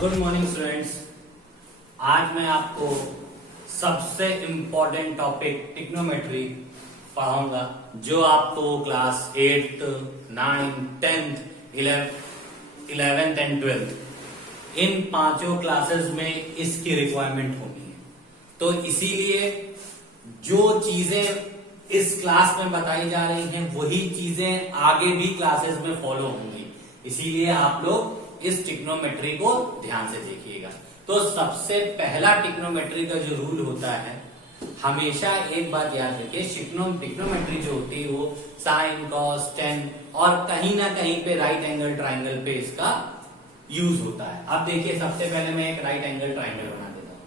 Good morning students. आज मैं आपको सबसे इम्पोर्टेंट टॉपिक ट्रिग्नोमेट्री पढ़ाऊंगा, जो आपको class 8, 9, 10th, 11th and 12th इन पांचों क्लासेस में इसकी रिक्वायरमेंट होगी। तो इसीलिए जो चीजें इस क्लास में बताई जा रही हैं वही चीजें आगे भी क्लासेस में फॉलो होंगी। इसीलिए आप लोग इस ट्रिग्नोमेट्री को ध्यान से देखिएगा। तो सबसे पहला ट्रिग्नोमेट्री का जो रूल होता है, हमेशा एक बात याद रखिए, ट्रिग्नोमेट्री जो होती है वो साइन, कॉस, टेन और कहीं ना कहीं पे राइट एंगल ट्राइंगल पे इसका यूज होता है। अब देखिए, सबसे पहले मैं एक राइट एंगल ट्राइंगल बना देता हूं।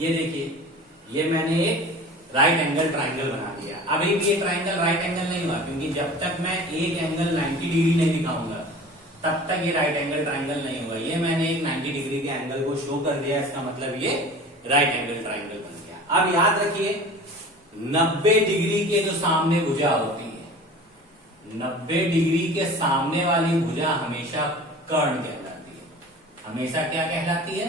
ये देखिए, ये मैंने एक राइट एंगल ट्राइंगल बना दिया। अभी भी ये ट्राइंगल राइट एंगल नहीं हुआ, क्योंकि जब तक मैं एक एंगल 90 डिग्री नहीं दिखाऊंगा तब तक ये राइट एंगल ट्राइंगल नहीं हुआ। ये मैंने एक 90 डिग्री के एंगल को शो कर दिया, इसका मतलब ये राइट एंगल ट्राइंगल बन गया। अब याद रखिए, 90 डिग्री के जो सामने भुजा होती है, 90 डिग्री के सामने वाली भुजा हमेशा कर्ण कहलाती है। हमेशा क्या कहलाती है?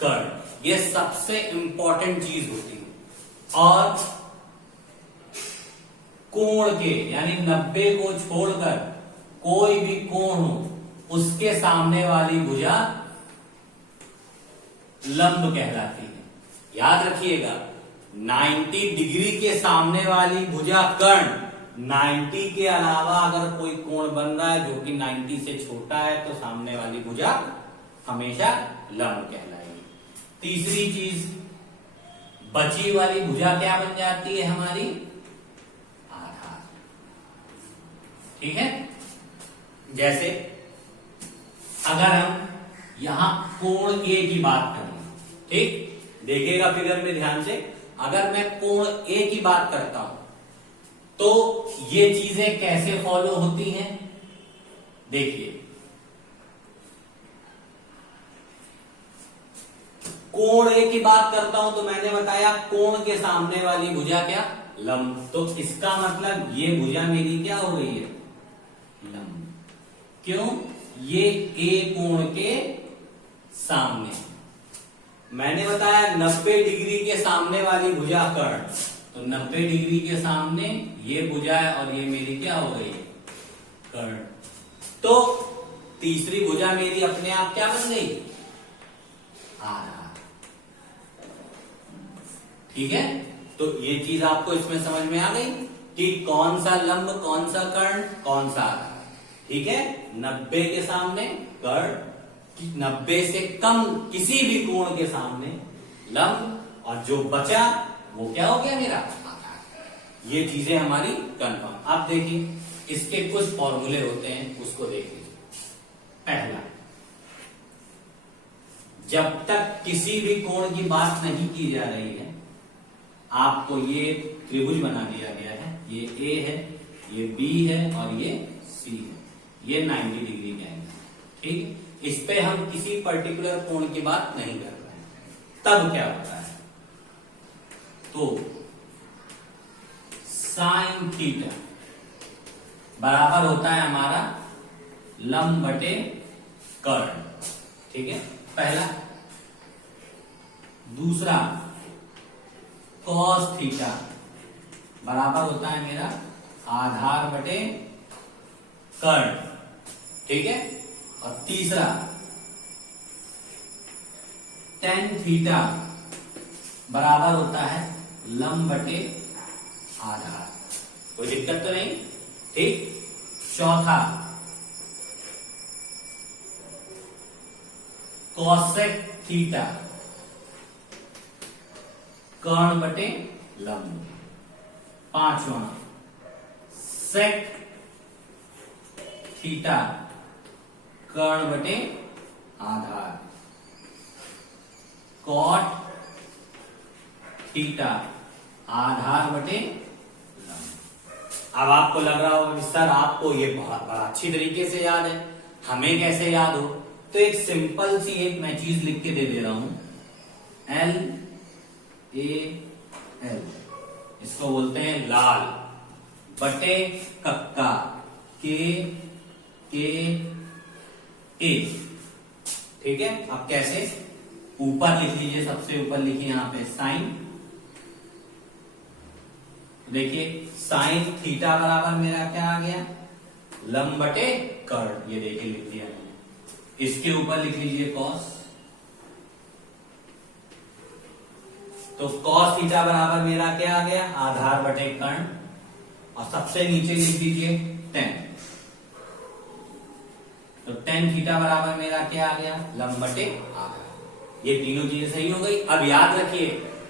कर्ण। ये सबसे इंपॉर्टेंट चीज होती है। और कोण के, यानी 90 को छोड़कर कोई भी कोण हो, उसके सामने वाली भुजा लंब कहलाती है। याद रखिएगा, 90 डिग्री के सामने वाली भुजा कर्ण। 90 के अलावा अगर कोई कोण बन रहा है जो कि 90 से छोटा है तो सामने वाली भुजा हमेशा लंब कहलाएगी। तीसरी चीज, बची वाली भुजा क्या बन जाती है हमारी? आधार। ठीक है। जैसे अगर हम यहां कोण ए की बात करें, ठीक, देखिएगा फिगर में ध्यान से, अगर मैं कोण ए की बात करता हूं तो ये चीजें कैसे फॉलो होती हैं? देखिए, कोण ए की बात करता हूं तो मैंने बताया कोण के सामने वाली भुजा क्या? लंब। तो इसका मतलब ये भुजा मेरी क्या हो गई है? लंब। क्यों? ये ए कोण के सामने। मैंने बताया 90 डिग्री के सामने वाली भुजा कर्ण, तो 90 डिग्री के सामने ये भुजा है और ये मेरी क्या हो गई? कर्ण। तो तीसरी भुजा मेरी अपने आप क्या बन गई? आधार। ठीक है। तो ये चीज आपको इसमें समझ में आ गई कि कौन सा लंब, कौन सा कर्ण, कौन सा आधार। ठीक है। 90 के सामने कर्ण, 90 से कम किसी भी कोण के सामने लंब, और जो बचा वो क्या हो गया मेरा? आधार। ये चीजें हमारी कंफर्म। अब देखिए, इसके कुछ फॉर्मूले होते हैं, उसको देख लीजिए। पहला, जब तक किसी भी कोण की बात नहीं की जा रही है, आपको ये त्रिभुज बना दिया गया है। ये ए है, ये बी है और ये सी है। ये 90 डिग्री का एंगल। ठीक। इस पे हम किसी पर्टिकुलर कोण की बात नहीं कर रहे हैं। तब क्या होता है? तो साइन थीटा बराबर होता है हमारा लंब बटे कर्ण। ठीक है, पहला। दूसरा, कॉस थीटा बराबर होता है मेरा आधार बटे कर्ण। ठीक है। और तीसरा, टेन थीटा बराबर होता है लंब बटे आधार। कोई दिक्कत तो नहीं? ठीक। चौथा, कॉसेक थीटा कर्ण बटे लंब। पांचवा, सेक थीटा कर्ण बटे आधार। कॉट थीटा आधार बटे लंब। अब आपको लग रहा होगा सर आपको ये बहुत बड़ा अच्छी तरीके से याद है, हमें कैसे याद हो? तो एक सिंपल सी एक मैं चीज लिख के दे रहा हूं, एल ए एल, इसको बोलते हैं लाल बटे कक्का। के ए। ठीक है, अब कैसे, ऊपर लिख लीजिए, सबसे ऊपर लिखिए यहाँ पे साइन। देखिए साइन थीटा बराबर मेरा क्या आ गया, लंब बटे कर्ण। ये देखिए लिख दिया मैंने। इसके ऊपर लिख लीजिए कॉस, तो कॉस थीटा बराबर मेरा क्या आ गया, आधार बटे कर्ण। और सबसे नीचे लिख दीजिए टेन, तो टेन थीटा बराबर मेरा क्या आ गया, लंब बटे आधार। ये तीनों चीजें सही हो गई। अब याद रखिए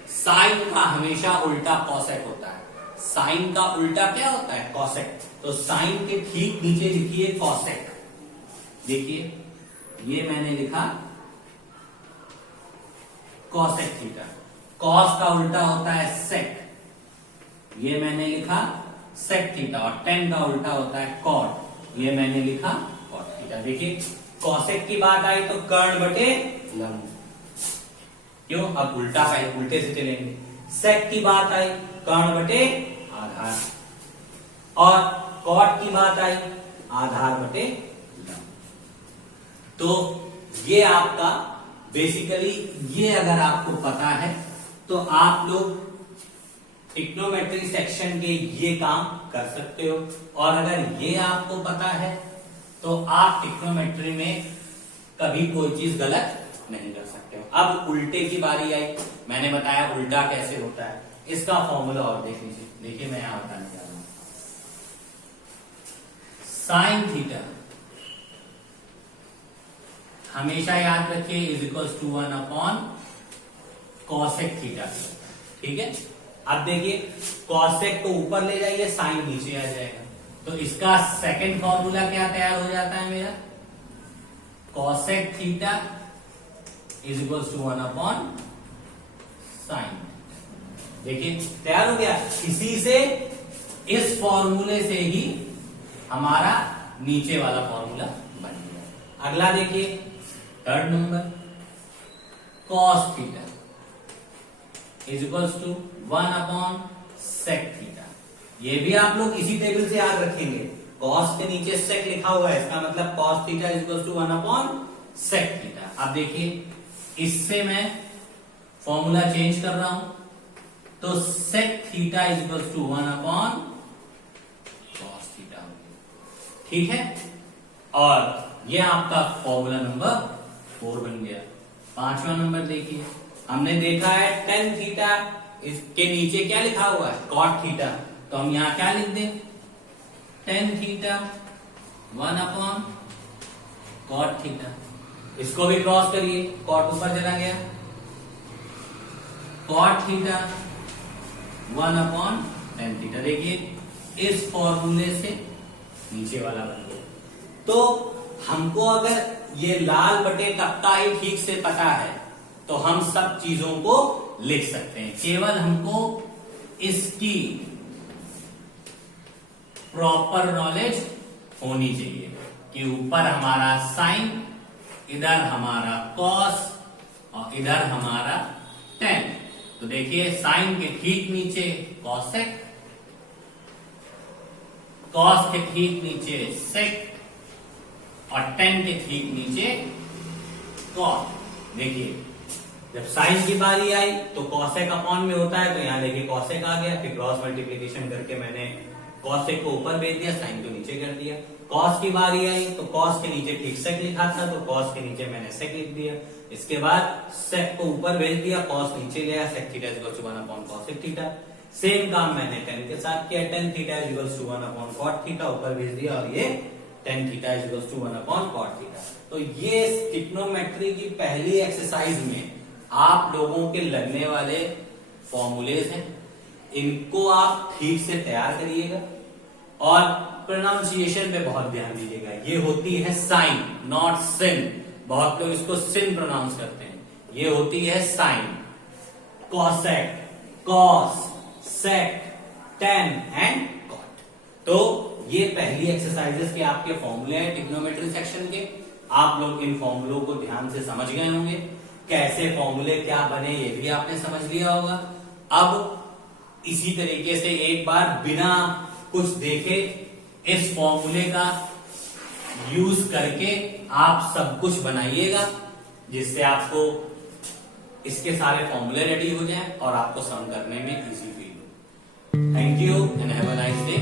साइन का हमेशा उल्टा कॉसेक होता है। साइन का उल्टा क्या होता है, कॉसेक। तो साइन के ठीक नीचे लिखिए कॉसेक। देखिए ये मैंने लिखा कॉसेक थीटा। कॉस का उल्टा होता है सेक, ये मैंने लिखा सेक थीटा। और टेन का उल्टा होता है कॉट, ये मैंने लिखा कॉट थीटा। देखिए कॉसेक की बात आई तो कर्ण बटे लंब, क्यों, अब उल्टा है, उल्टे से चलेंगे। सेक की बात आई कर्ण बटे आधार, और कॉट की बात आई आधार बटे लंब। तो ये आपका बेसिकली, ये अगर आपको पता है तो आप लोग ट्रिग्नोमेट्री सेक्शन के ये काम कर सकते हो। और अगर ये आपको पता है तो आप ट्रिग्नोमेट्री में कभी कोई चीज गलत नहीं कर सकते हो। अब उल्टे की बारी आई, मैंने बताया उल्टा कैसे होता है, इसका फॉर्मूला और देख लीजिए। देखिए मैं यहां बताने जा रहा हूं, साइन थीटा हमेशा याद रखिए is equals to 1 upon cosec theta. ठीक है, अब देखिए कॉसेक को ऊपर ले जाइए, साइन नीचे आ जाएगा। तो इसका सेकंड फॉर्मूला क्या तैयार हो जाता है मेरा, cosec theta is equals to 1 upon sine. देखिए तैयार हो गया। इसी से, इस फॉर्मूले से ही हमारा नीचे वाला फॉर्मूला बन गया। अगला देखिए third number, cos theta is equals to 1 upon sec theta. ये भी आप लोग इसी टेबल से याद रखेंगे। कॉस के नीचे सेक लिखा हुआ है, इसका मतलब cos theta is equals to 1 upon sec theta. अब देखिए इससे मैं फॉर्मूला चेंज कर रहा हूं, तो sec theta is equals to 1 upon cos theta हो गया। ठीक है, और ये आपका फॉर्मूला नंबर 4 बन गया। पांचवा नंबर देखिए, हमने देखा है टेन थीटा, इसके नीचे क्या लिखा हुआ है, कॉट थीटा। तो हम यहां क्या लिख दें, tan theta 1 upon cot theta. इसको भी क्रॉस करिए, कॉट ऊपर चला गया, cot theta 1 upon tan theta. देखिए इस फॉर्मूले से नीचे वाला बन गया। तो हमको अगर ये लाल बटे तख्ता ही ठीक से पता है तो हम सब चीजों को लिख सकते हैं। केवल हमको इसकी प्रॉपर नॉलेज होनी चाहिए कि ऊपर हमारा साइन, इधर हमारा कॉस और इधर हमारा टेन। तो देखिए साइन के ठीक नीचे कॉसेक, कॉस के ठीक नीचे सेक और टेन के ठीक नीचे कॉस। देखिए जब साइन की बारी आई तो कॉसेक अपॉन में होता है, तो यहां देखिए कॉसेक आ गया, फिर क्रॉस मल्टीप्लिकेशन करके मैंने कॉसेक को ऊपर भेज दिया, साइन को नीचे कर दिया। कॉस की बारी आई तो कॉस के नीचे ठीक सेक लिखा था, तो कॉस के नीचे मैंने सेक लिख दिया। इसके बाद सेक को ऊपर भेज दिया, कॉस नीचे गया, sec theta is equals to 1 upon cosec theta. Same काम मैंने टेन के साथ किया, tan theta is equals to 1 upon cot theta, ऊपर भेज दिया, और ये tan theta is equals to 1 upon cot theta. तो ये ट्रिग्नोमेट्री की पहली एक्सरसाइज में आप लोगों के लगने वाले फॉर्मूलेज हैं, इनको आप ठीक से तैयार करिएगा और प्रोनाउंसिएशन पे बहुत ध्यान दीजिएगा। ये होती है साइन, नॉट सिन। बहुत लोग इसको सिन प्रोनाउंस करते हैं, ये होती है sine. Cosec, cos, sec, tan and cot. तो ये पहली एक्सरसाइजेस के आपके फॉर्मूले हैं ट्रिग्नोमेट्री सेक्शन के। आप लोग इन फॉर्मूलों को ध्यान से समझ गए होंगे, कैसे फॉर्मूले क्या बने ये भी आपने समझ लिया होगा। अब इसी तरीके से एक बार बिना कुछ देखे इस फॉर्मूले का यूज करके आप सब कुछ बनाइएगा जिससे आपको इसके सारे फॉर्मूले रेडी हो जाएं और आपको सम करने में इजी फील हो। Thank you and have a nice day.